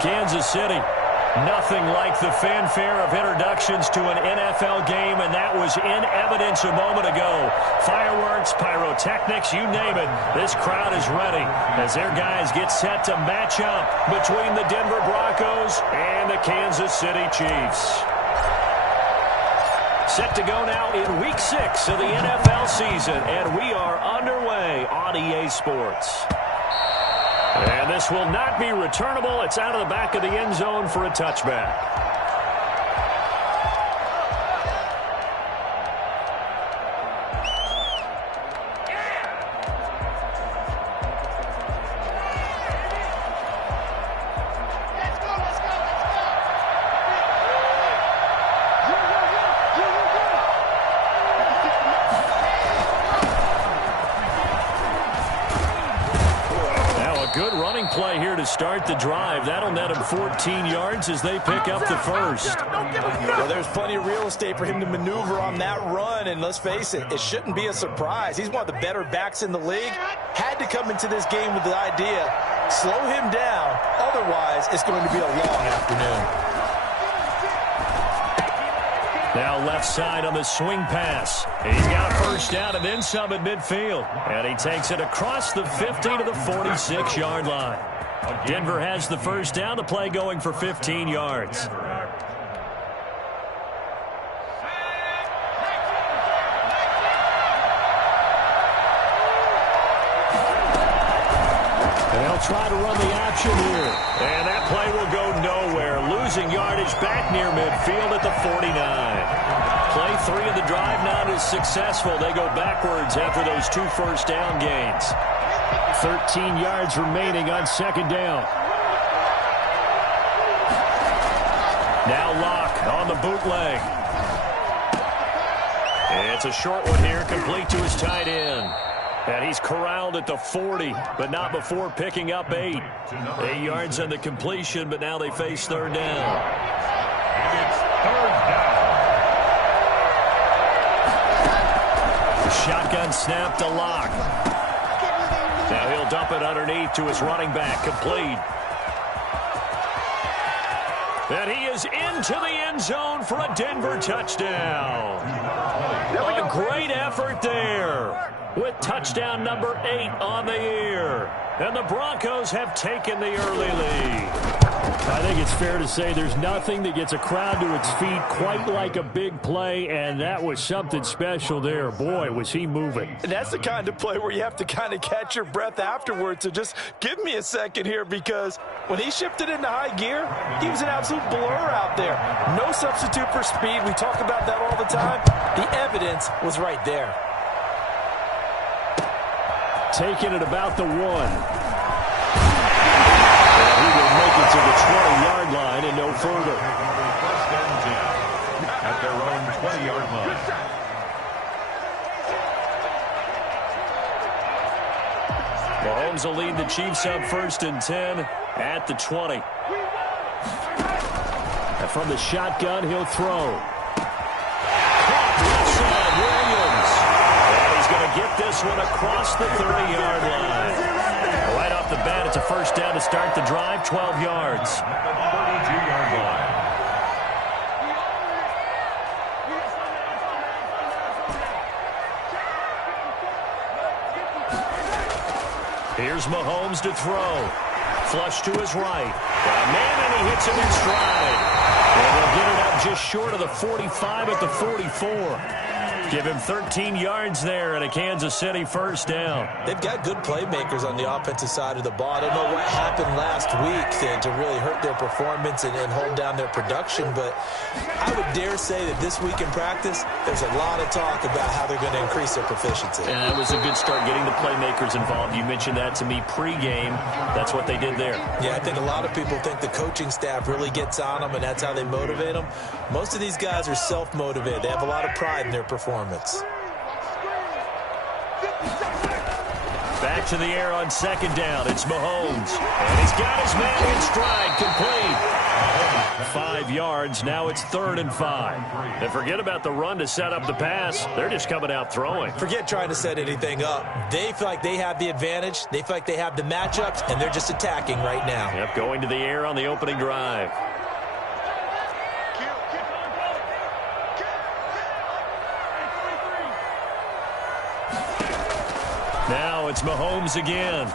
Kansas City. Nothing like the fanfare of introductions to an NFL game, and that was in evidence a moment ago. Fireworks, pyrotechnics, you name it. This crowd is ready as their guys get set to match up between the Denver Broncos and the Kansas City Chiefs. Set to go now in Week 6 of the NFL season, and we are underway on EA Sports. And this will not be returnable. It's out of the back of the end zone for a touchback. Good running play here to start the drive. That'll net him 14 yards as they pick up the first. Well, there's plenty of real estate for him to maneuver on that run, and let's face it, it shouldn't be a surprise. He's one of the better backs in the league. Had to come into this game with the idea, slow him down, otherwise it's going to be a long afternoon. Now left side on the swing pass. He's got a first down and then some at midfield. And he takes it across the 50 to the 46-yard line. Denver has the first down. The play going for 15 yards. They'll try to run the option here. And that play will go nowhere. Losing yardage back near midfield at the 49. Play 3 of the drive not as successful. They go backwards after those 2 first down gains. 13 yards remaining on second down. Now Locke on the bootleg. It's a short one here, complete to his tight end. And he's corralled at the 40, but not before picking up 8. 8 yards on the completion, but now they face third down. And it's third down. The shotgun snap to Locke. Now he'll dump it underneath to his running back, complete. And he is into the end zone for a Denver touchdown. A great effort there, with touchdown number 8 on the year. And the Broncos have taken the early lead. I think it's fair to say there's nothing that gets a crowd to its feet quite like a big play, and that was something special there. Boy, was he moving. And that's the kind of play where you have to kind of catch your breath afterwards. So just give me a second here, because when he shifted into high gear, he was an absolute blur out there. No substitute for speed. We talk about that all the time. The evidence was right there. Taking it about the 1. He will make it to the 20-yard line and no further. First and 10 at their own 20-yard line. Mahomes will lead the Chiefs up first and 10 at the 20. And from the shotgun, he'll throw. Williams. And he's going to get this one across the 30-yard line. Right off the bat, it's a first down to start the drive, 12 yards. 32-yard line. Here's Mahomes to throw. Flush to his right. Man, and he hits him in stride. And they'll get it up just short of the 45 at the 44. Give him 13 yards there and a Kansas City first down. They've got good playmakers on the offensive side of the ball. I don't know what happened last week to really hurt their performance and hold down their production, but I would dare say that this week in practice, there's a lot of talk about how they're going to increase their proficiency. And it was a good start getting the playmakers involved. You mentioned that to me pregame. That's what they did there. Yeah, I think a lot of people think the coaching staff really gets on them, and that's how they motivate them. Most of these guys are self-motivated. They have a lot of pride in their performance. Back to the air on second down. It's Mahomes. And he's got his man in stride, complete. 5 5 yards. Now it's 3rd and 5. And forget about the run to set up the pass. They're just coming out throwing. Forget trying to set anything up. They feel like they have the advantage. They feel like they have the matchups, and they're just attacking right now. Yep, going to the air on the opening drive. Now it's Mahomes again.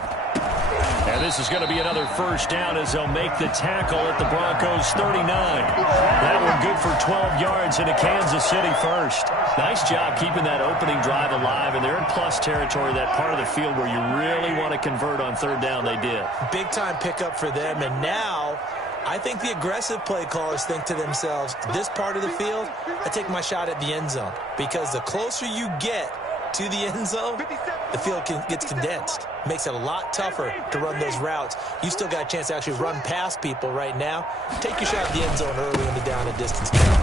And this is going to be another first down as they'll make the tackle at the Broncos 39. That one good for 12 yards into Kansas City first. Nice job keeping that opening drive alive, and they're in plus territory, that part of the field where you really want to convert on 3rd down. They did. Big-time pickup for them, and now I think the aggressive play callers think to themselves, this part of the field, I take my shot at the end zone, because the closer you get to the end zone, the field gets condensed. Makes it a lot tougher to run those routes. You still got a chance to actually run past people right now. Take your shot at the end zone early in the down and distance count.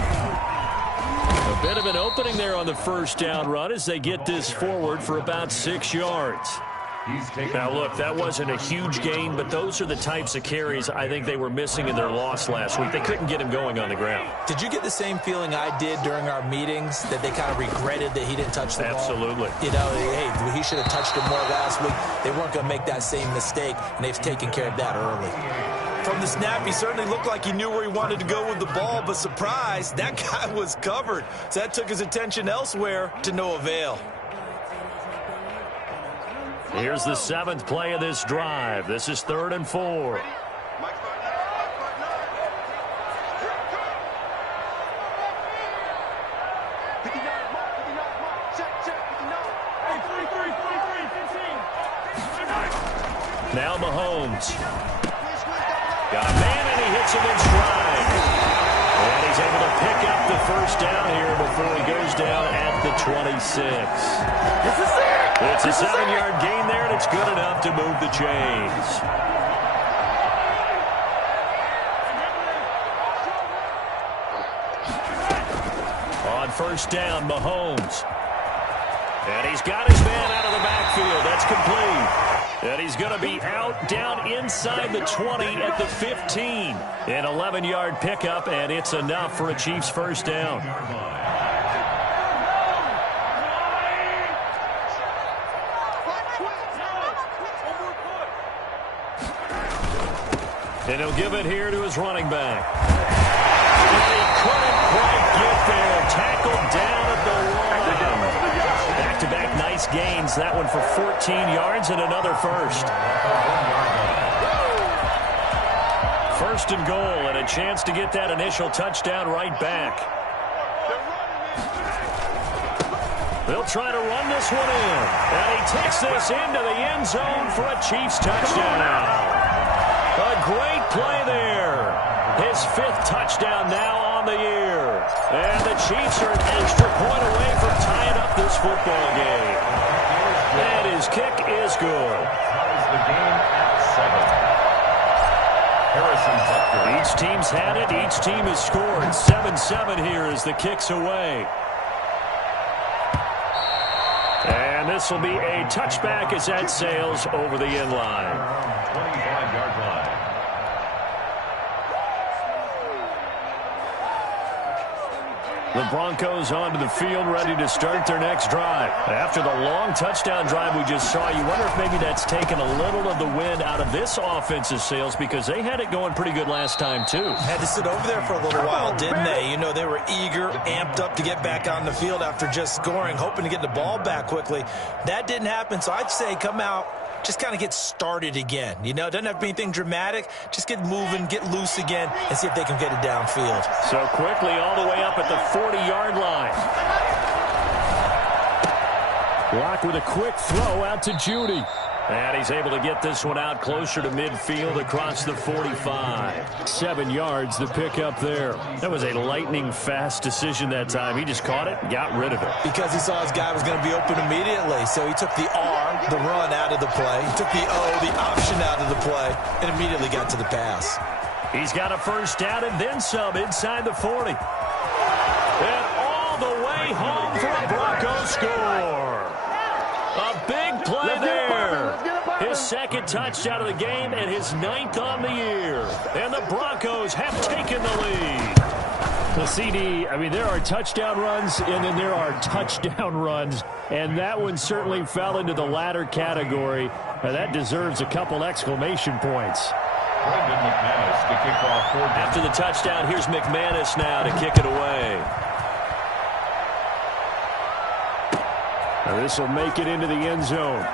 A bit of an opening there on the first down run as they get this forward for about 6 yards. Now, look, that wasn't a huge gain, but those are the types of carries I think they were missing in their loss last week. They couldn't get him going on the ground. Did you get the same feeling I did during our meetings, that they kind of regretted that he didn't touch the ball? Absolutely. You know, hey, he should have touched it more last week. They weren't going to make that same mistake, and they've taken care of that early. From the snap, he certainly looked like he knew where he wanted to go with the ball, but surprise, that guy was covered. So that took his attention elsewhere to no avail. Here's the 7th play of this drive. This is 3rd and 4. Now Mahomes. Got a man, and he hits him in stride. And he's able to pick up the first down here before he goes down at the 26. This is it. It's a 7-yard gain there, and it's good enough to move the chains. On first down, Mahomes. And he's got his man out of the backfield. That's complete. And he's going to be out down inside the 20 at the 15. An 11-yard pickup, and it's enough for a Chiefs first down. And he'll give it here to his running back. And he couldn't quite get there. Tackled down at the 1. Back-to-back nice gains. That one for 14 yards and another first. 1st and goal, and a chance to get that initial touchdown right back. They'll try to run this one in. And he takes this into the end zone for a Chiefs touchdown. A great play there. His 5th touchdown now on the year. And the Chiefs are an extra point away from tying up this football game. And his kick is good. The game at 7. Each team's had it. Each team has scored. 7-7 here as the kick's away. And this will be a touchback as that sails over the end line. 25-yard line. The Broncos onto the field, ready to start their next drive. After the long touchdown drive we just saw, you wonder if maybe that's taken a little of the wind out of this offensive sails, because they had it going pretty good last time, too. Had to sit over there for a little while, didn't they? You know, they were eager, amped up to get back on the field after just scoring, hoping to get the ball back quickly. That didn't happen, so I'd say come out, just kind of get started again. You know, it doesn't have to be anything dramatic. Just get moving, get loose again, and see if they can get it downfield. So quickly all the way up at the 40-yard line. Block with a quick throw out to Judy. And he's able to get this one out closer to midfield across the 45. 7 yards, the pickup there. That was a lightning-fast decision that time. He just caught it and got rid of it. Because he saw his guy was going to be open immediately, so he took the R, the run, out of the play. He took the O, the option, out of the play, and immediately got to the pass. He's got a first down and then some inside the 40. And all the way home for a Broncos score. A big play there. His 2nd touchdown of the game and his 9th on the year. And the Broncos have taken the lead. The CD, I mean, there are touchdown runs, and then there are touchdown runs, and that one certainly fell into the latter category. That deserves a couple exclamation points. McManus to kick off for after the touchdown, here's McManus now to kick it away. This will make it into the end zone.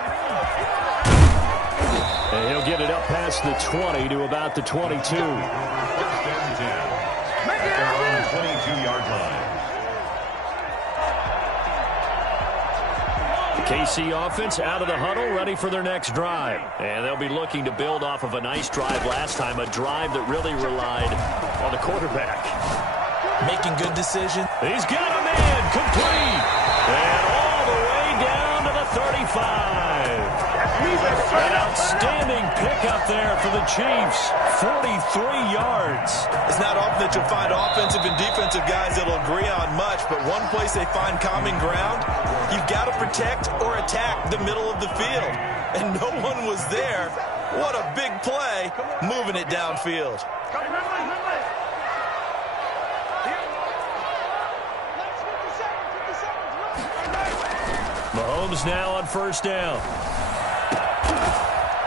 And he'll get it up past the 20 to about the 22. First and 10 at their own 22-yard line. The KC offense out of the huddle, ready for their next drive. And they'll be looking to build off of a nice drive last time, a drive that really relied on the quarterback. Making good decisions. He's got a man, complete. And all the way down to the 35. An outstanding pickup there for the Chiefs. 43 yards. It's not often that you'll find offensive and defensive guys that will agree on much, but one place they find common ground, you've got to protect or attack the middle of the field. And no one was there. What a big play, moving it downfield. Mahomes now on first down.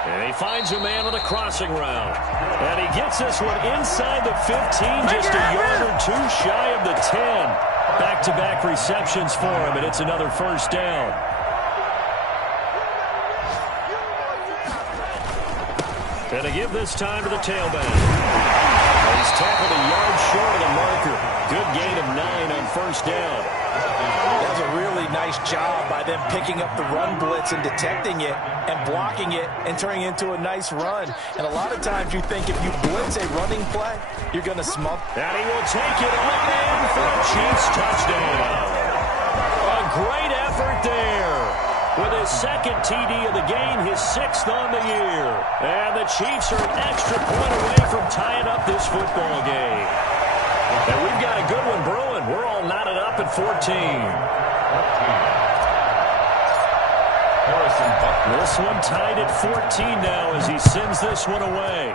And he finds a man on the crossing route. And he gets this one inside the 15, just a yard or two shy of the 10. Back-to-back receptions for him, and it's another first down. And to give this time to the tailback. He's tackled a yard short of the marker. Good gain of 9 on first down. That was a really nice job by them picking up the run blitz and detecting it and blocking it and turning it into a nice run. And a lot of times you think if you blitz a running play, you're going to smother. And he will take it on in for a Chiefs touchdown. A great effort there. With his second TD of the game, his 6th on the year. And the Chiefs are an extra point away from tying up this football game. And we've got a good one brewing. We're all knotted up at 14. This one tied at 14 now as he sends this one away.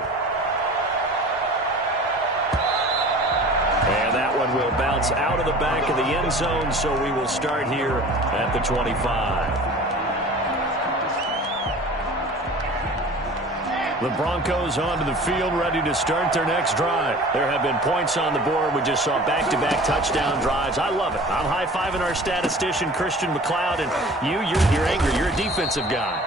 And that one will bounce out of the back of the end zone, so we will start here at the 25. The Broncos onto the field, ready to start their next drive. There have been points on the board. We just saw back-to-back touchdown drives. I love it. I'm high-fiving our statistician, Christian McLeod, and you're angry. You're a defensive guy.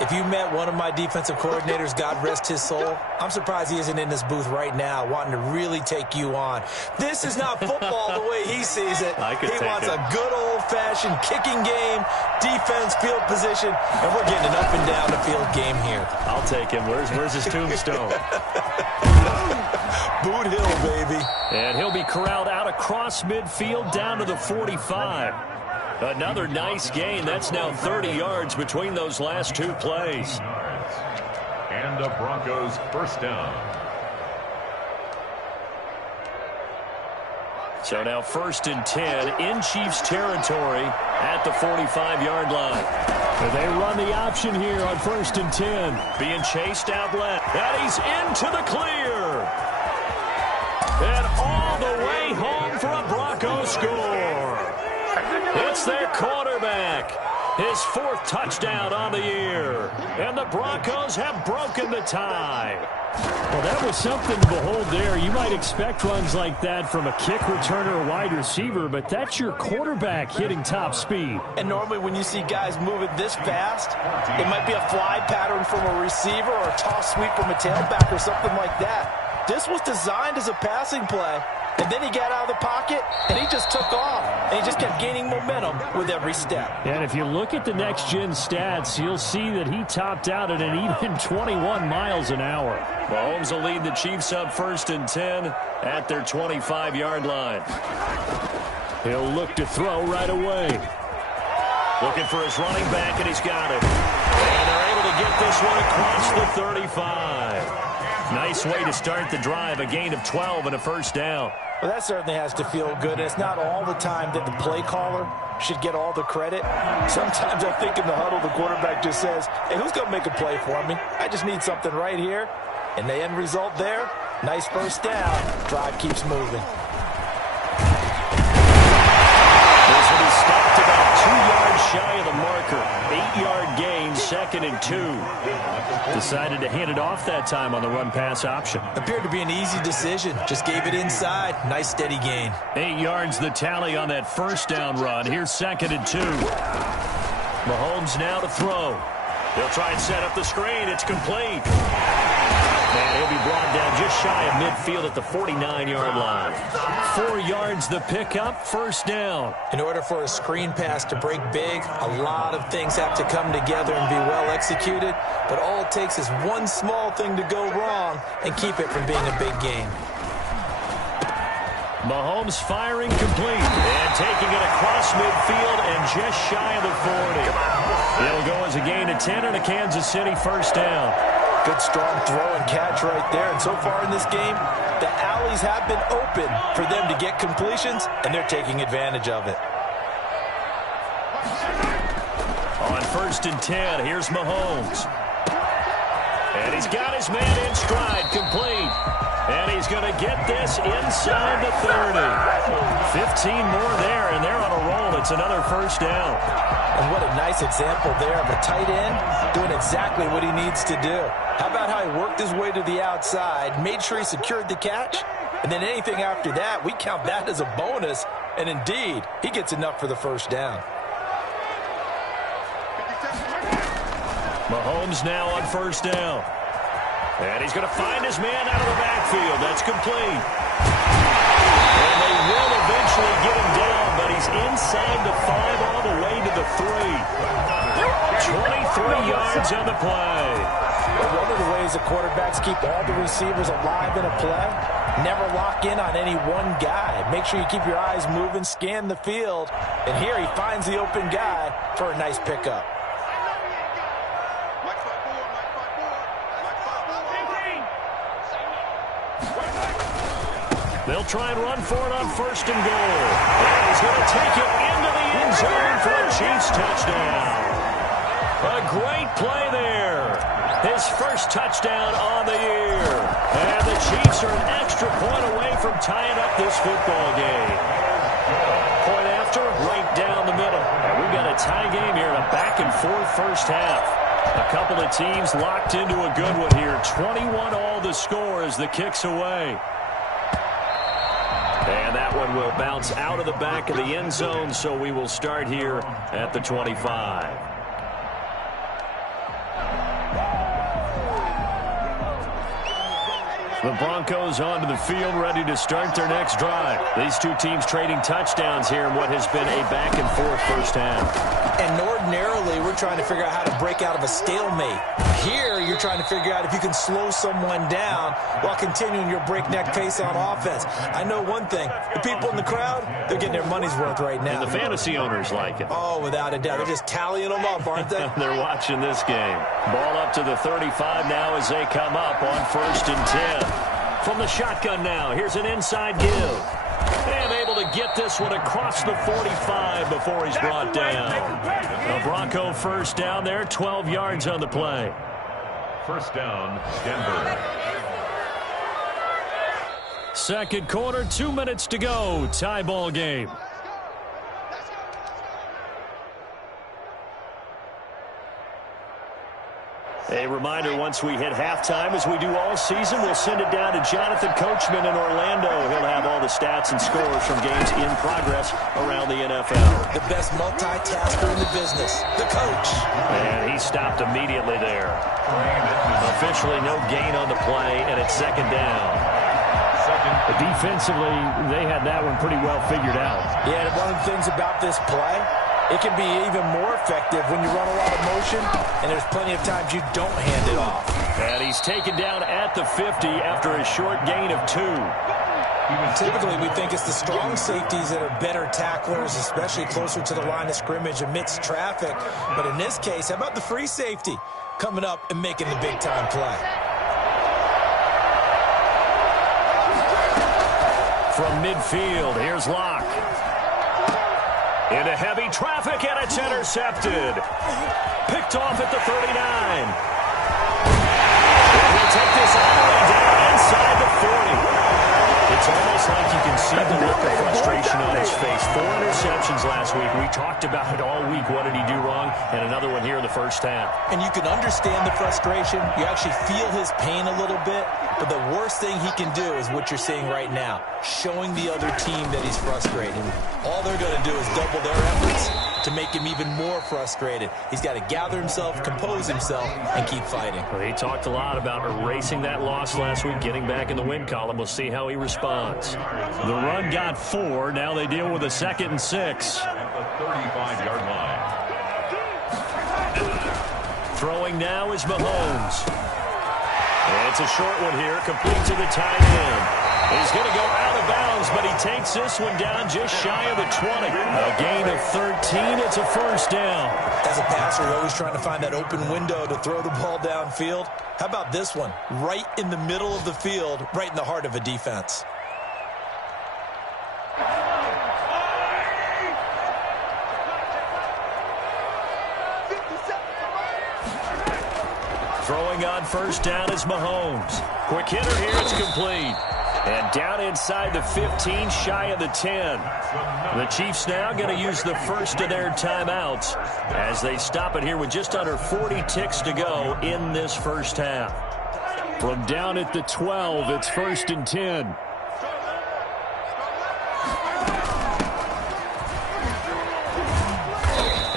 If you met one of my defensive coordinators, God rest his soul, I'm surprised he isn't in this booth right now wanting to really take you on. This is not football the way he sees it. He wants a good old-fashioned kicking game, defense, field position, and we're getting an up and down the field game here. I'll take him. Where's his tombstone? Boot Hill, baby. And he'll be corralled out across midfield down to the 45. Another nice gain. That's now 30 yards between those last two plays. And the Broncos first down. So now 1st and 10 in Chiefs territory at the 45-yard line. And they run the option here on 1st and 10. Being chased out left. And he's into the clear. And all the way home for a Broncos score. It's their quarterback. His 4th touchdown on the year. And the Broncos have broken the tie. Well, that was something to behold there. You might expect runs like that from a kick returner or wide receiver, but that's your quarterback hitting top speed. And normally when you see guys moving this fast, it might be a fly pattern from a receiver or a toss sweep from a tailback or something like that. This was designed as a passing play. And then he got out of the pocket, and he just took off. And he just kept gaining momentum with every step. And if you look at the next-gen stats, you'll see that he topped out at an even 21 miles an hour. Mahomes will lead the Chiefs up 1st and 10 at their 25-yard line. He'll look to throw right away. Looking for his running back, and he's got it. And they're able to get this one across the 35. Nice way to start the drive, a gain of 12 and a first down. Well, that certainly has to feel good. It's not all the time that the play caller should get all the credit. Sometimes I think in the huddle, the quarterback just says, hey, who's going to make a play for me? I just need something right here. And the end result there, nice first down. Drive keeps moving. stopped about 2 yards shy of the marker. 8-yard gain, 2nd and 2. Decided to hand it off that time on the run-pass option. Appeared to be an easy decision. Just gave it inside. Nice steady gain. 8 yards the tally on that first down run. Here's 2nd and 2. Mahomes now to throw. He'll try and set up the screen. It's complete. And he'll be brought down just shy of midfield at the 49-yard line. 4 yards the pickup, first down. In order for a screen pass to break big, a lot of things have to come together and be well executed. But all it takes is one small thing to go wrong and keep it from being a big gain. Mahomes firing complete and taking it across midfield and just shy of the 40. It'll go as a gain of 10 and a Kansas City first down. Good strong throw and catch right there. And so far in this game, the alleys have been open for them to get completions, and they're taking advantage of it. On 1st and 10, here's Mahomes. And he's got his man in stride, complete. And he's going to get this inside the 30. 15 more there, and they're on a roll. It's another first down. And what a nice example there of a tight end doing exactly what he needs to do. How about how he worked his way to the outside, made sure he secured the catch, and then anything after that, we count that as a bonus. And indeed, he gets enough for the first down. Mahomes now on first down. And he's going to find his man out of the backfield. That's complete. And they will eventually get him down, but he's inside the 5 all the way to the 3. 23 yards on the play. Well, one of the ways the quarterbacks keep all the receivers alive in a play, never lock in on any one guy. Make sure you keep your eyes moving, scan the field. And here he finds the open guy for a nice pickup. They'll try and run for it on 1st and goal. And he's going to take it into the end zone for a Chiefs touchdown. A great play there. His first touchdown on the year. And the Chiefs are an extra point away from tying up this football game. Point after, right down the middle. And we've got a tie game here in a back-and-forth first half. A couple of teams locked into a good one here. 21 all the score as the kick's away. And that one will bounce out of the back of the end zone, so we will start here at the 25. The Broncos onto the field, ready to start their next drive. These two teams trading touchdowns here in what has been a back-and-forth first half. And ordinarily, we're trying to figure out how to break out of a stalemate. Here, you're trying to figure out if you can slow someone down while continuing your breakneck pace on offense. I know one thing. The people in the crowd, they're getting their money's worth right now. And the fantasy owners like it. Oh, without a doubt. They're just tallying them up, aren't they? They're watching this game. Ball up to the 35 now as they come up on 1st and 10. From the shotgun now, here's an inside give. And able to get this one across the 45 before he's brought down. A Bronco first down there, 12 yards on the play. First down, Denver. Second quarter, 2 minutes to go. Tie ball game. A reminder, once we hit halftime, as we do all season, we'll send it down to Jonathan Coachman in Orlando. He'll have all the stats and scores from games in progress around the NFL. The best multitasker in the business, the coach. And he stopped immediately there. Officially no gain on the play, and it's 2nd down. Defensively, they had that one pretty well figured out. Yeah, and one of the things about this play, it can be even more effective when you run a lot of motion, and there's plenty of times you don't hand it off. And he's taken down at the 50 after a short gain of 2. Typically, we think it's the strong safeties that are better tacklers, especially closer to the line of scrimmage amidst traffic. But in this case, how about the free safety coming up and making the big-time play? From midfield, here's Locke. Into heavy traffic, and it's intercepted. Picked off at the 39. And he'll take this all the way down inside the 40. It's almost like you can see the look of frustration on his face. 4 interceptions last week. We talked about it all week. What did he do wrong? And another one here in the first half. And you can understand the frustration. You actually feel his pain a little bit. But the worst thing he can do is what you're seeing right now, showing the other team that he's frustrated. All they're going to do is double their efforts to make him even more frustrated. He's got to gather himself, compose himself, and keep fighting. Well, he talked a lot about erasing that loss last week, getting back in the win column. We'll see how he responds. The run got 4. Now they deal with a 2nd and 6. At the 35-yard line. Throwing now is Mahomes. It's a short one here, complete to the tight end. He's going to go out of bounds, but he takes this one down just shy of the 20. A gain of 13. It's a first down. As a passer, you're always trying to find that open window to throw the ball downfield. How about this one? Right in the middle of the field, right in the heart of a defense. Throwing on first down is Mahomes. Quick hitter here, it's complete. And down inside the 15, shy of the 10. The Chiefs now going to use the first of their timeouts as they stop it here with just under 40 ticks to go in this first half. From down at the 12, it's 1st and 10.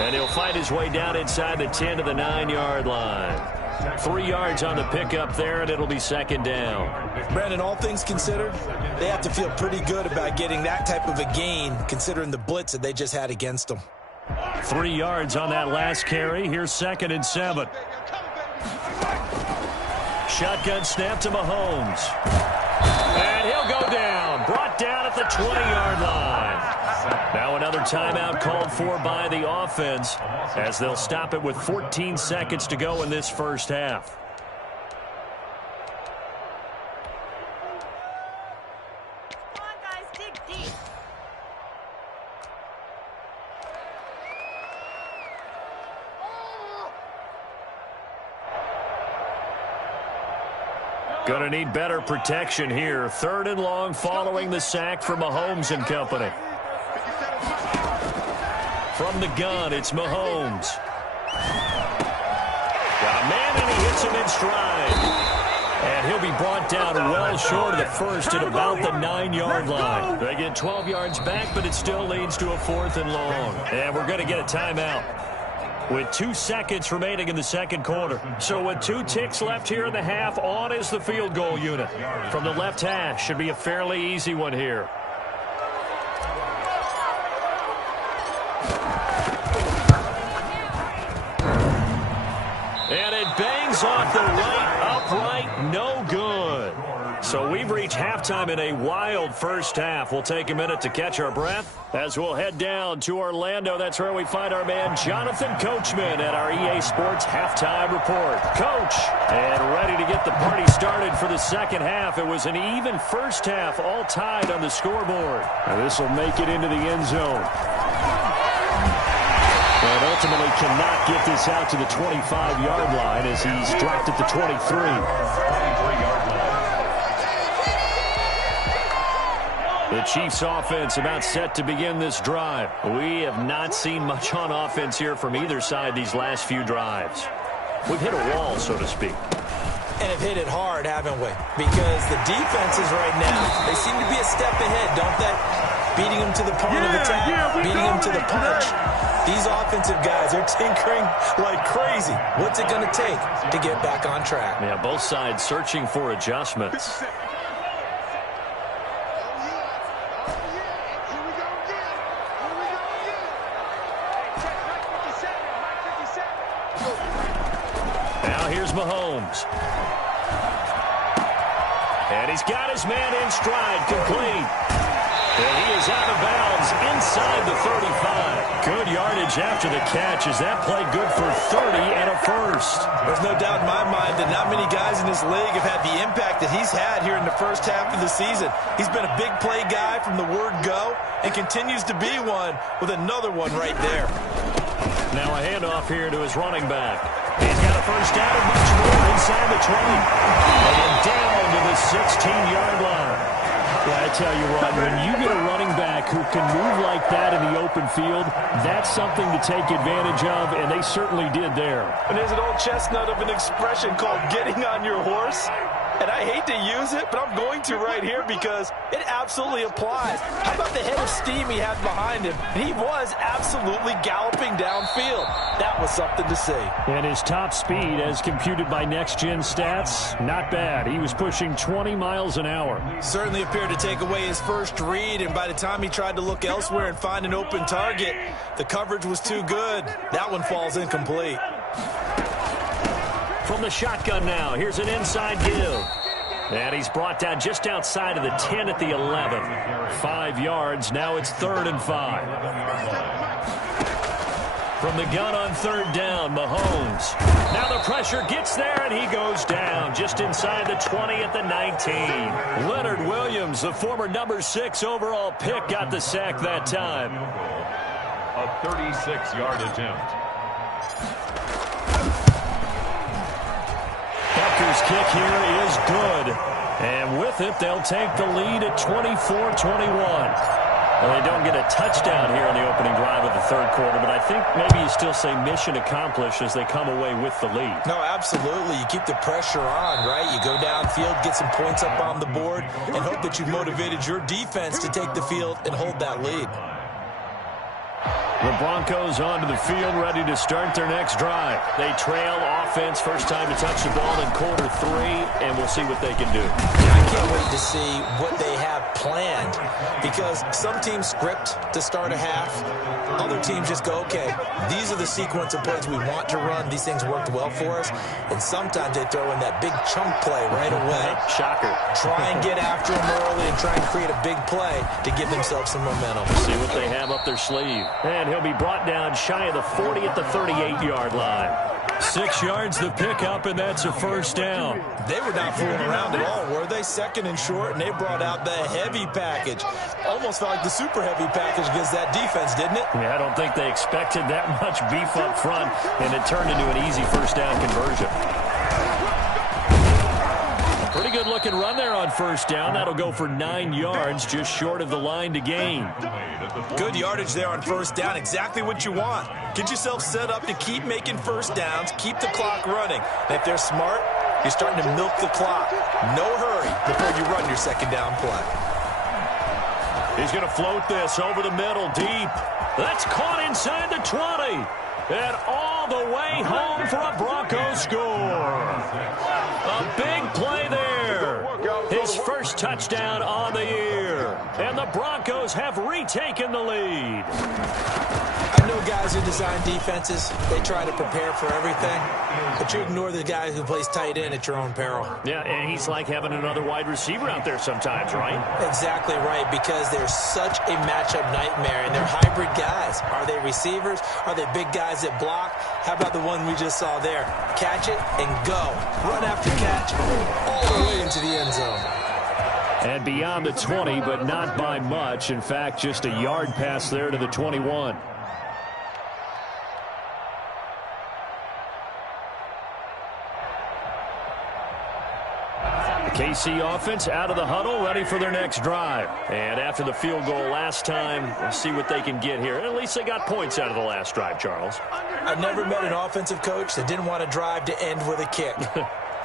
And he'll find his way down inside the 10 to the 9-yard line. 3 yards on the pickup there, and it'll be 2nd down. Brandon, all things considered, they have to feel pretty good about getting that type of a gain, considering the blitz that they just had against them. 3 yards on that last carry. Here's 2nd and 7. Shotgun snap to Mahomes. And he'll go down. Brought down at the 20-yard line. Now another timeout called for by the offense as they'll stop it with 14 seconds to go in this first half. Come on, guys, dig deep. Gonna need better protection here. 3rd and long following the sack from Mahomes and company. From the gun, it's Mahomes. Got a man, and he hits him in stride. And he'll be brought down well short of the first at about the 9-yard line. They get 12 yards back, but it still leads to a 4th and long. And we're going to get a timeout with 2 seconds remaining in the second quarter. So with 2 ticks left here in the half, on is the field goal unit. From the left hash, should be a fairly easy one here. And it bangs off the right upright, no good. So we've reached halftime in a wild first half. We'll take a minute to catch our breath as we'll head down to Orlando. That's where we find our man Jonathan Coachman at our EA Sports Halftime Report. Coach, and ready to get the party started for the second half. It was an even first half, all tied on the scoreboard. And this will make it into the end zone. And ultimately cannot get this out to the 25-yard line as he's dropped at the 23. The Chiefs offense about set to begin this drive. We have not seen much on offense here from either side these last few drives. We've hit a wall, so to speak. And have hit it hard, haven't we? Because the defenses right now, they seem to be a step ahead, don't they? Beating them to the point of attack, beating them to the punch. These offensive guys are tinkering like crazy. What's it going to take to get back on track? Yeah, both sides searching for adjustments. Now here's Mahomes. And he's got his man in stride, complete. And he is out of bounds inside the 35. Good yardage after the catch. Is that play good for 30 and a first? There's no doubt in my mind that not many guys in this league have had the impact that he's had here in the first half of the season. He's been a big play guy from the word go and continues to be one with another one right there. Now a handoff here to his running back. He's got a first down and much more inside the 20. And down to the 16-yard line. Yeah, tell you, Ron, when you get a running back who can move like that in the open field, that's something to take advantage of, and they certainly did there. And there's an old chestnut of an expression called getting on your horse. And I hate to use it, but I'm going to right here because it absolutely applies. How about the head of steam he had behind him? He was absolutely galloping downfield. That was something to see. And his top speed, as computed by Next Gen Stats, not bad. He was pushing 20 miles an hour. Certainly appeared to take away his first read, and by the time he tried to look elsewhere and find an open target, the coverage was too good. That one falls incomplete. From the shotgun now, here's an inside give. And he's brought down just outside of the 10 at the 11. 5 yards, now it's 3rd and 5. From the gun on 3rd down, Mahomes. Now the pressure gets there, and he goes down just inside the 20 at the 19. Leonard Williams, the former number 6 overall pick, got the sack that time. A 36-yard attempt. Bucker's kick here is good. And with it, they'll take the lead at 24-21. Well, they don't get a touchdown here in the opening drive of the 3rd quarter, but I think maybe you still say mission accomplished as they come away with the lead. No, absolutely. You keep the pressure on, right? You go downfield, get some points up on the board, and hope that you've motivated your defense to take the field and hold that lead. The Broncos onto the field, ready to start their next drive. They trail offense, first time to touch the ball in quarter 3, and we'll see what they can do. I can't wait to see what they have planned, because some teams script to start a half. Other teams just go, okay, these are the sequence of plays we want to run. These things worked well for us. And sometimes they throw in that big chunk play right away. Shocker. Try and get after them early and try and create a big play to give themselves some momentum. See what they have up their sleeve. And he'll be brought down shy of the 40 at the 38-yard line. 6 yards the pickup, and that's a first down. They were not fooling around at all, were they? 2nd and short, and they brought out the heavy package. Almost felt like the super heavy package against that defense, didn't it? Yeah, I don't think they expected that much beef up front, and it turned into an easy first down conversion. Pretty good looking run there on first down. That'll go for 9 yards, just short of the line to gain. Good yardage there on first down. Exactly what you want. Get yourself set up to keep making first downs, keep the clock running. And if they're smart, you're starting to milk the clock. No hurry before you run your second down play. He's going to float this over the middle, deep. That's caught inside the 20. And all the way home for a Broncos score. A big play there. His first touchdown on the year. And the Broncos have retaken the lead. I know guys who design defenses, they try to prepare for everything, but you ignore the guy who plays tight end at your own peril. Yeah, and he's like having another wide receiver out there sometimes, right? Exactly right, because they're such a matchup nightmare, and they're hybrid guys. Are they receivers? Are they big guys that block? How about the one we just saw there? Catch it and go. Run after catch all the way into the end zone. And beyond the 20, but not by much. In fact, just a yard pass there to the 21. KC offense out of the huddle, ready for their next drive. And after the field goal last time, we'll see what they can get here. At least they got points out of the last drive, Charles. I've never met an offensive coach that didn't want to drive to end with a kick.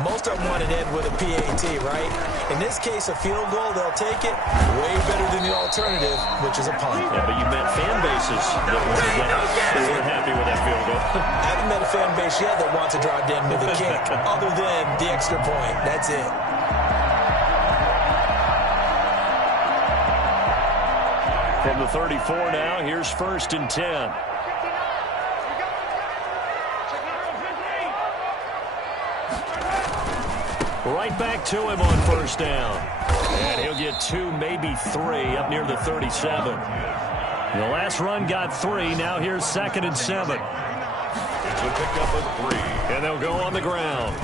Most of them want to end with a PAT, right? In this case, a field goal, they'll take it. Way better than the alternative, which is a punt. Yeah, but you met fan bases that weren't happy with that field goal. I haven't met a fan base yet that wants to drive to end with a kick, other than the extra point. That's it. From the 34 now, here's 1st and 10. Right back to him on first down. And he'll get 2, maybe 3 up near the 37. The last run got 3. Now here's 2nd and 7. It's a pickup of 3. And they'll go on the ground.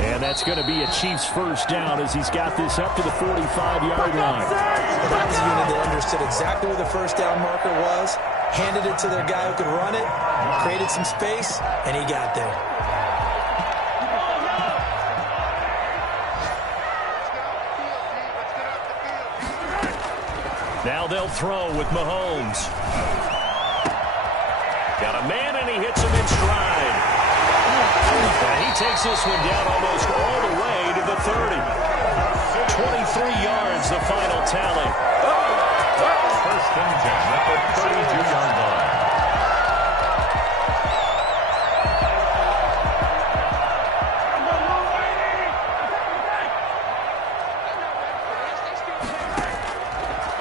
And that's going to be a Chiefs first down as he's got this up to the 45-yard line. That was a unit that understood exactly where the first down marker was, handed it to their guy who could run it, created some space, and he got there. Now they'll throw with Mahomes. Got a man, and he hits him in stride. And he takes this one down almost all the way to the 30. 23 yards, the final tally. First and 10 at the 32-yard line.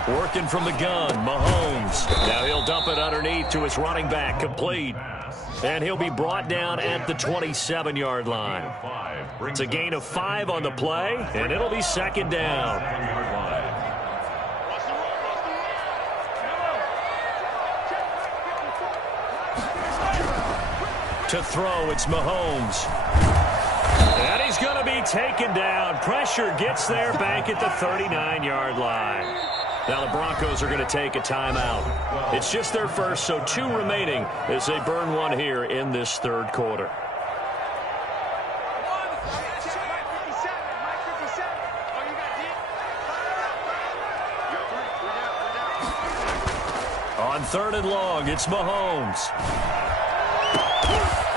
Working from the gun, Mahomes. Now he'll dump it underneath to his running back, complete. And he'll be brought down at the 27-yard line. It's a gain of 5 on the play, and it'll be second down. To throw, it's Mahomes. And he's going to be taken down. Pressure gets there back at the 39-yard line. Now the Broncos are going to take a timeout. It's just their first, so 2 remaining as they burn one here in this third quarter. On 3rd and long, it's Mahomes.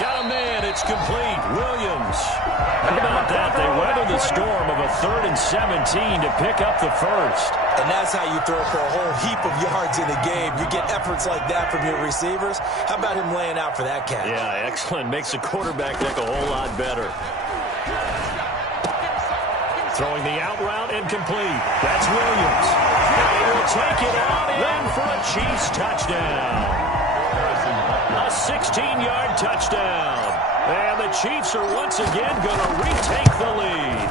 Got a man, it's complete. Williams. How about that? They weather the storm of a 3rd and 17 to pick up the first. And that's how you throw for a whole heap of yards in a game. You get efforts like that from your receivers. How about him laying out for that catch? Yeah, excellent. Makes the quarterback look a whole lot better. Throwing the out route and complete. That's Williams. And he will take it on in for a Chiefs touchdown. A 16-yard touchdown. And the Chiefs are once again going to retake the lead.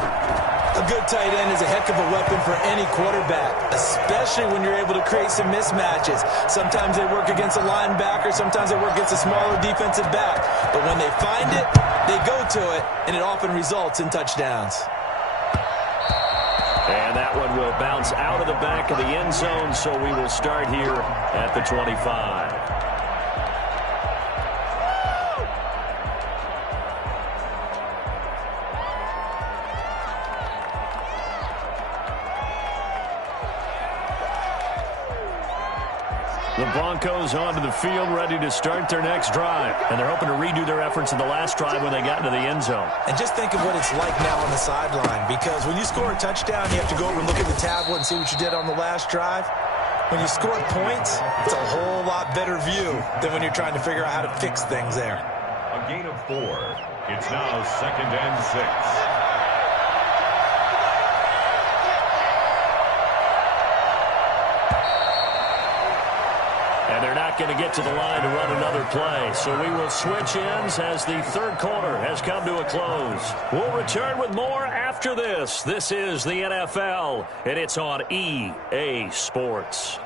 A good tight end is a heck of a weapon for any quarterback, especially when you're able to create some mismatches. Sometimes they work against a linebacker, sometimes they work against a smaller defensive back. But when they find it, they go to it, and it often results in touchdowns. And that one will bounce out of the back of the end zone, so we will start here at the 25. The Broncos onto the field, ready to start their next drive. And they're hoping to redo their efforts in the last drive when they got into the end zone. And just think of what it's like now on the sideline, because when you score a touchdown, you have to go over and look at the tablet and see what you did on the last drive. When you score points, it's a whole lot better view than when you're trying to figure out how to fix things there. A gain of 4. It's now 2nd and 6. And they're not going to get to the line to run another play. So we will switch ends as the third quarter has come to a close. We'll return with more after this. This is the NFL, and it's on EA Sports.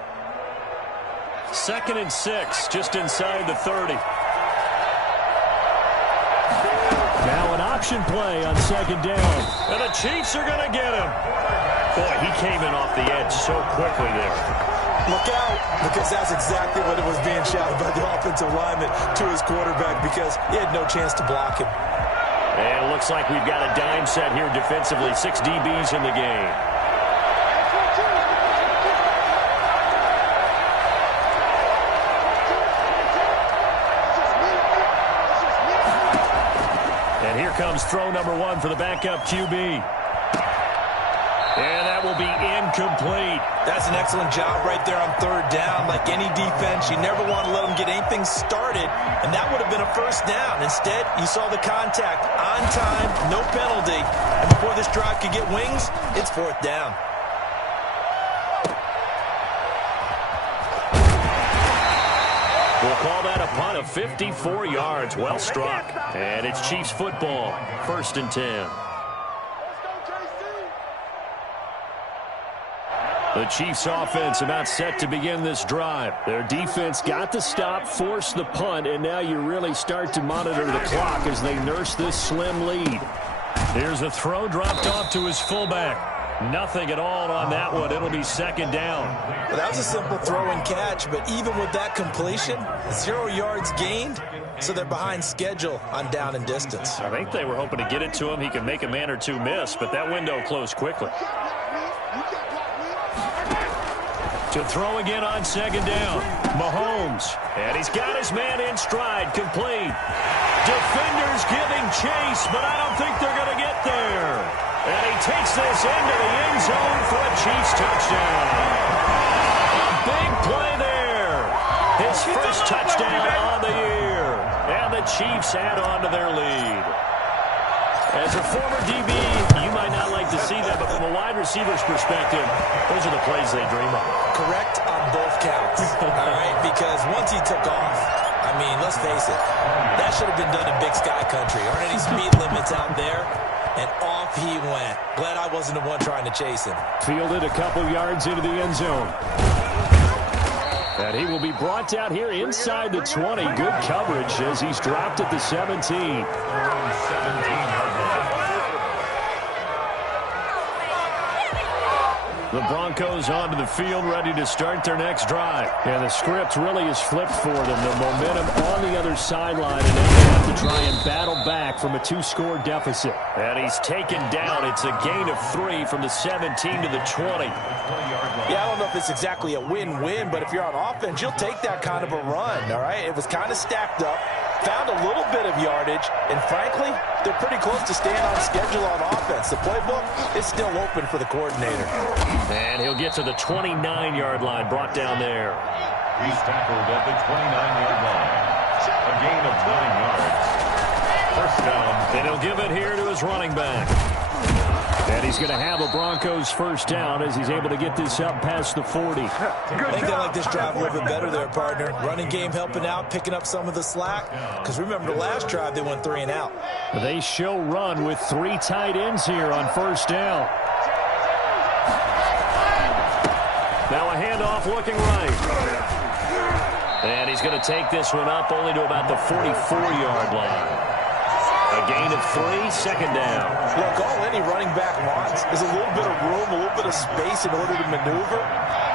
2nd and 6, just inside the 30. Now an option play on 2nd down. And the Chiefs are going to get him. Boy, he came in off the edge so quickly there. Look out, because that's exactly what it was being shouted by the offensive lineman to his quarterback, because he had no chance to block him. And it looks like we've got a dime set here defensively. 6 DBs in the game. And here comes throw number 1 for the backup QB. And that will be incomplete. That's an excellent job right there on 3rd down. Like any defense, you never want to let them get anything started, and that would have been a first down. Instead, you saw the contact on time, no penalty, and before this drive could get wings, it's 4th down. We'll call that a punt of 54 yards. Well struck. And it's Chiefs football. 1st and 10. The Chiefs offense about set to begin this drive. Their defense got the stop, forced the punt, and now you really start to monitor the clock as they nurse this slim lead. Here's a throw dropped off to his fullback. Nothing at all on that one. It'll be 2nd down. Well, that was a simple throw and catch, but even with that completion, 0 yards gained, so they're behind schedule on down and distance. I think they were hoping to get it to him. He could make a man or two miss, but that window closed quickly. To throw again on second down. Mahomes. And he's got his man in stride. Complete. Defenders giving chase, but I don't think they're going to get there. And he takes this into the end zone for a Chiefs touchdown. A big play there. His first touchdown on the year. And the Chiefs add on to their lead. As a former DB, you might not like to see that, but from a wide receiver's perspective, those are the plays they dream of. Correct on both counts, all right? Because once he took off, I mean, let's face it, that should have been done in Big Sky Country. Aren't any speed limits out there? And off he went. Glad I wasn't the one trying to chase him. Fielded a couple yards into the end zone. And he will be brought down here inside the 20. Good coverage as he's dropped at the 17. The Broncos onto the field, ready to start their next drive. And the script really is flipped for them. The momentum on the other sideline, and they have to try and battle back from a 2-score deficit. And he's taken down. It's a gain of 3 from the 17 to the 20. Yeah, I don't know if it's exactly a win-win, but if you're on offense, you'll take that kind of a run, all right? It was kind of stacked up, found a little bit of yardage, and frankly, they're pretty close to staying on schedule on offense. The playbook is still open for the coordinator. And he'll get to the 29-yard line, brought down there. He's tackled at the 29-yard line. A gain of 9 yards. First down. And he'll give it here to his running back. And he's going to have a Broncos first down as he's able to get this up past the 40. I think they like this drive a little bit better there, partner. Running game helping out, picking up some of the slack. Because remember, the last drive, they went 3 and out. They show run with 3 tight ends here on first down. Now a handoff looking right. And he's going to take this one up only to about the 44-yard line. A gain of 3, second down. Look, all any running back wants is a little bit of room, a little bit of space in order to maneuver.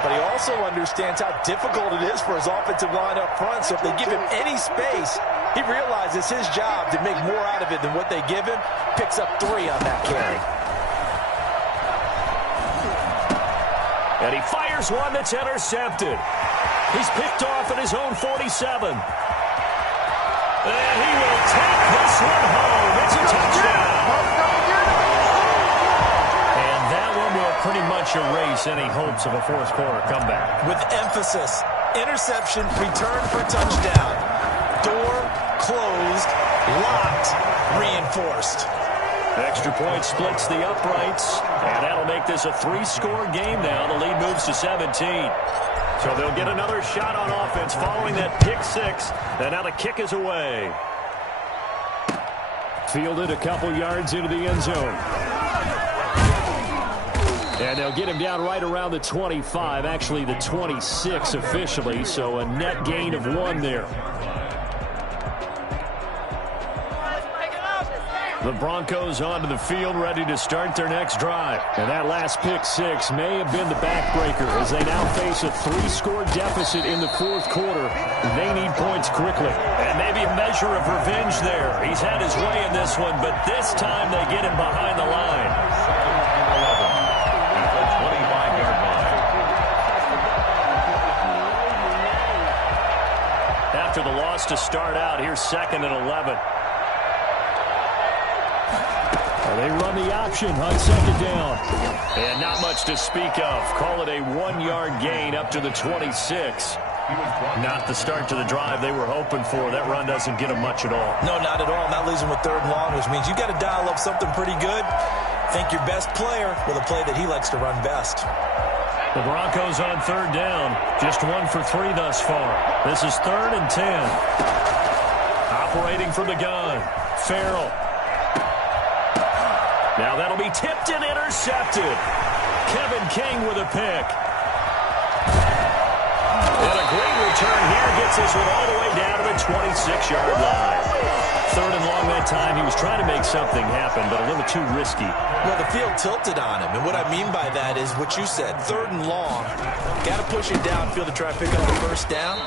But he also understands how difficult it is for his offensive line up front. So if they give him any space, he realizes his job to make more out of it than what they give him. Picks up 3 on that carry. And he fires one that's intercepted. He's picked off at his own 47. And he will take this one home. It's a touchdown. And that one will pretty much erase any hopes of a fourth-quarter comeback. With emphasis, interception, return for touchdown. Door closed, locked, reinforced. Extra point splits the uprights, and that'll make this a 3-score game now. The lead moves to 17. So they'll get another shot on offense following that pick 6, and now the kick is away. Fielded a couple yards into the end zone. And they'll get him down right around the 25, actually the 26 officially, so a net gain of 1 there. The Broncos onto the field, ready to start their next drive. And that last pick 6 may have been the backbreaker as they now face a 3-score deficit in the fourth quarter. They need points quickly. And maybe a measure of revenge there. He's had his way in this one, but this time they get him behind the line. At the 25-yard line. After the loss to start out, here's 2nd and 11. They run the option on 2nd down. And not much to speak of. Call it a 1-yard gain up to the 26. Not the start to the drive they were hoping for. That run doesn't get them much at all. No, not at all. Not losing with 3rd and long, which means you got to dial up something pretty good. Think your best player with a play that he likes to run best. The Broncos on 3rd down. Just 1 for 3 thus far. This is 3rd and 10. Operating from the gun. Farrell. Now that'll be tipped and intercepted. Kevin King with a pick. And a great return here gets this one all the way down to the 26-yard line. 3rd and long that time. He was trying to make something happen, but a little too risky. Well, the field tilted on him, and what I mean by that is what you said. 3rd and long. Got to push it downfield to try to pick up the first down.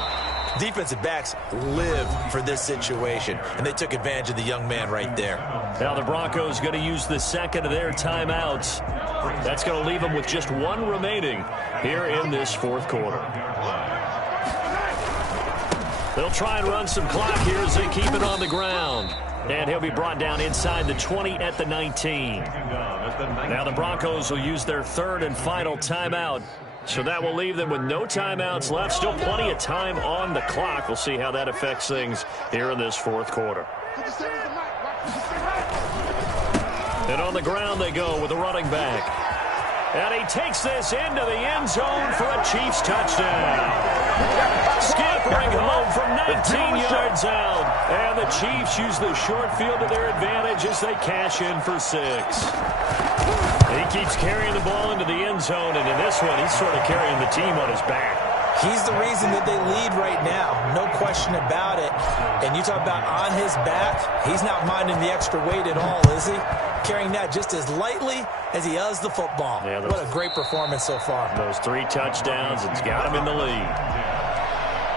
Defensive backs live for this situation, and they took advantage of the young man right there. Now the Broncos going to use the 2nd of their timeouts. That's going to leave them with just one remaining here in this fourth quarter. They'll try and run some clock here as they keep it on the ground. And he'll be brought down inside the 20 at the 19. Now the Broncos will use their third and final timeout. So that will leave them with no timeouts left. Still plenty of time on the clock. We'll see how that affects things here in this fourth quarter. And on the ground they go with a running back. And he takes this into the end zone for a Chiefs touchdown. Scampering home from 19 yards out. And the Chiefs use the short field to their advantage as they cash in for 6. He keeps carrying the ball into the end zone, and in this one, he's sort of carrying the team on his back. He's the reason that they lead right now. No question about it. And you talk about on his back, he's not minding the extra weight at all, is he? Carrying that just as lightly as he does the football. Yeah, what a great performance so far. Those 3 touchdowns, it's got him in the lead.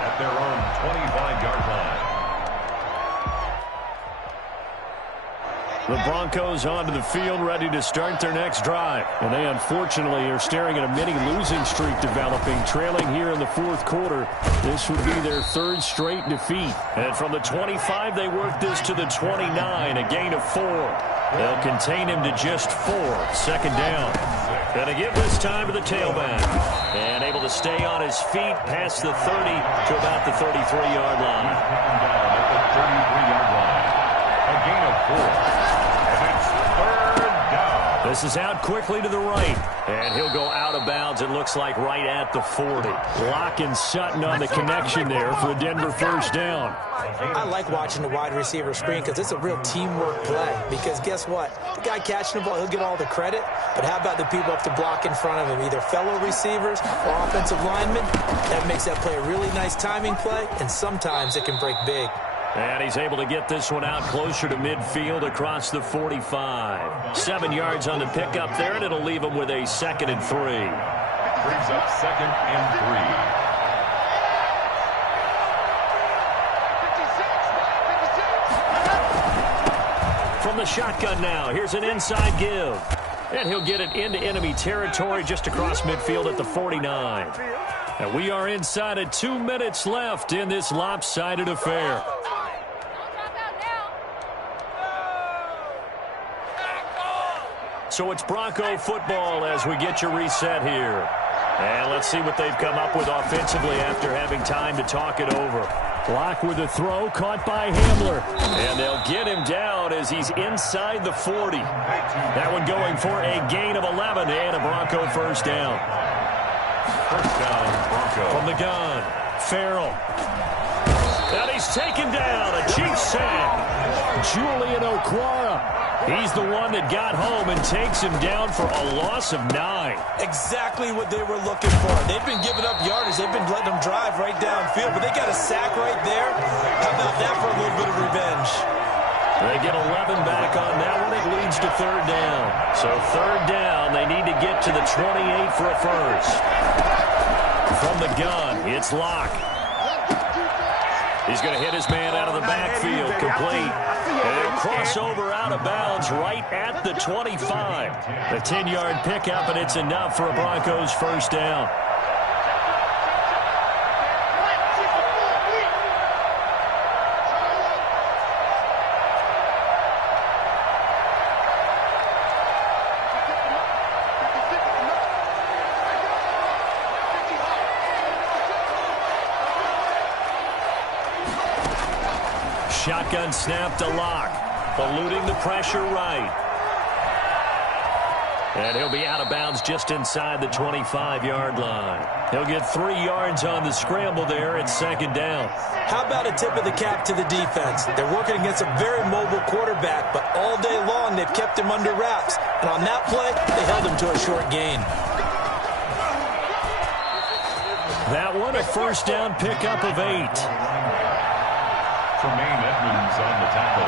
At their own 25-yard line. The Broncos onto the field, ready to start their next drive. And they unfortunately are staring at a mini losing streak developing, trailing here in the fourth quarter. This would be their 3rd straight defeat. And from the 25, they work this to the 29, a gain of 4. They'll contain him to just 4, 2nd down. And to give this time to the tailback. And able to stay on his feet past the 30 to about the 33-yard line. Down at the 33-yard line. A gain of 4. This is out quickly to the right, and he'll go out of bounds, it looks like right at the 40. Locke and Sutton on the connection there for a Denver first down. I like watching the wide receiver screen because it's a real teamwork play. Because guess what? The guy catching the ball, he'll get all the credit. But how about the people up to block in front of him, either fellow receivers or offensive linemen? That makes that play a really nice timing play, and sometimes it can break big. And he's able to get this one out closer to midfield across the 45. 7 yards on the pickup there, and it'll leave him with a 2nd and 3. Brings up 2nd and 3. From the shotgun now, here's an inside give. And he'll get it into enemy territory just across midfield at the 49. And we are inside of 2 minutes left in this lopsided affair. So it's Bronco football as we get you reset here. And let's see what they've come up with offensively after having time to talk it over. Locke with a throw, caught by Hamler. And they'll get him down as he's inside the 40. That one going for a gain of 11 and a Bronco first down. First down, Bronco. From the gun, Farrell. And he's taken down, a Chiefs sack. Julian Okwara. He's the one that got home and takes him down for a loss of 9. Exactly what they were looking for. They've been giving up yardage. They've been letting them drive right downfield, but they got a sack right there. How about that for a little bit of revenge? They get 11 back on that one. It leads to 3rd down. So 3rd down, they need to get to the 28 for a first. From the gun, it's Locke. He's going to hit his man out of the backfield, complete. And he'll cross over out of bounds right at the 25. A 10-yard pickup, and it's enough for a Broncos first down. Shotgun snap to Locke, eluding the pressure right. And he'll be out of bounds just inside the 25-yard line. He'll get 3 yards on the scramble there at 2nd down. How about a tip of the cap to the defense? They're working against a very mobile quarterback, but all day long they've kept him under wraps. And on that play, they held him to a short gain. That one, a first down pickup of 8. Tremaine Edmonds on the tackle.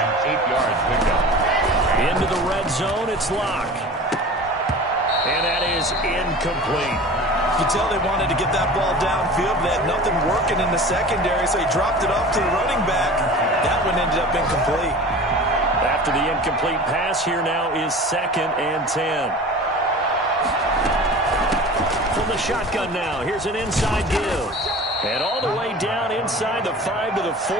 An 8-yard pickup. Into the red zone, it's Locke. And that is incomplete. You can tell they wanted to get that ball downfield. They had nothing working in the secondary, so he dropped it off to the running back. That one ended up incomplete. After the incomplete pass, here now is 2nd and 10. From the shotgun now, here's an inside give. And all the way down inside the 5 to the 4.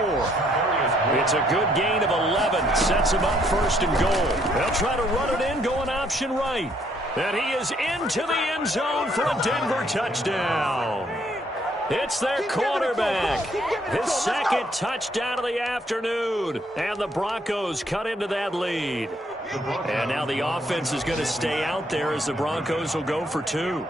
It's a good gain of 11. Sets him up 1st and goal. They'll try to run it in, going option right. And he is into the end zone for a Denver touchdown. It's their quarterback. His 2nd touchdown of the afternoon. And the Broncos cut into that lead. And now the offense is going to stay out there as the Broncos will go for 2.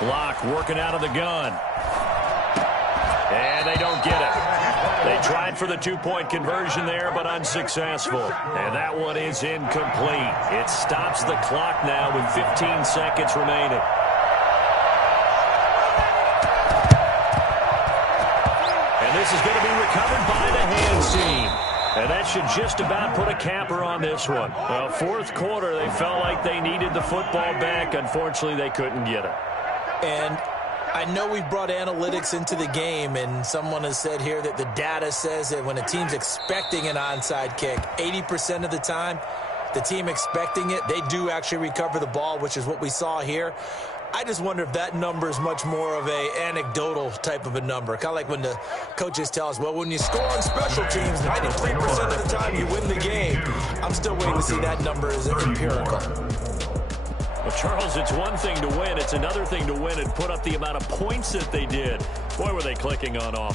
Block working out of the gun. And they don't get it. They tried for the 2-point conversion there, but unsuccessful. And that one is incomplete. It stops the clock now with 15 seconds remaining. And this is going to be recovered by the hands team. And that should just about put a capper on this one. Well, 4th quarter, they felt like they needed the football back. Unfortunately, they couldn't get it. And I know we've brought analytics into the game, and someone has said here that the data says that when a team's expecting an onside kick, 80% of the time, the team expecting it, they do actually recover the ball, which is what we saw here. I just wonder if that number is much more of a anecdotal type of a number. Kind of like when the coaches tell us, well, when you score on special teams, 93% of the time you win the game. I'm still waiting to see that number as empirical. Well, Charles, it's one thing to win. It's another thing to win and put up the amount of points that they did. Boy, were they clicking on offense.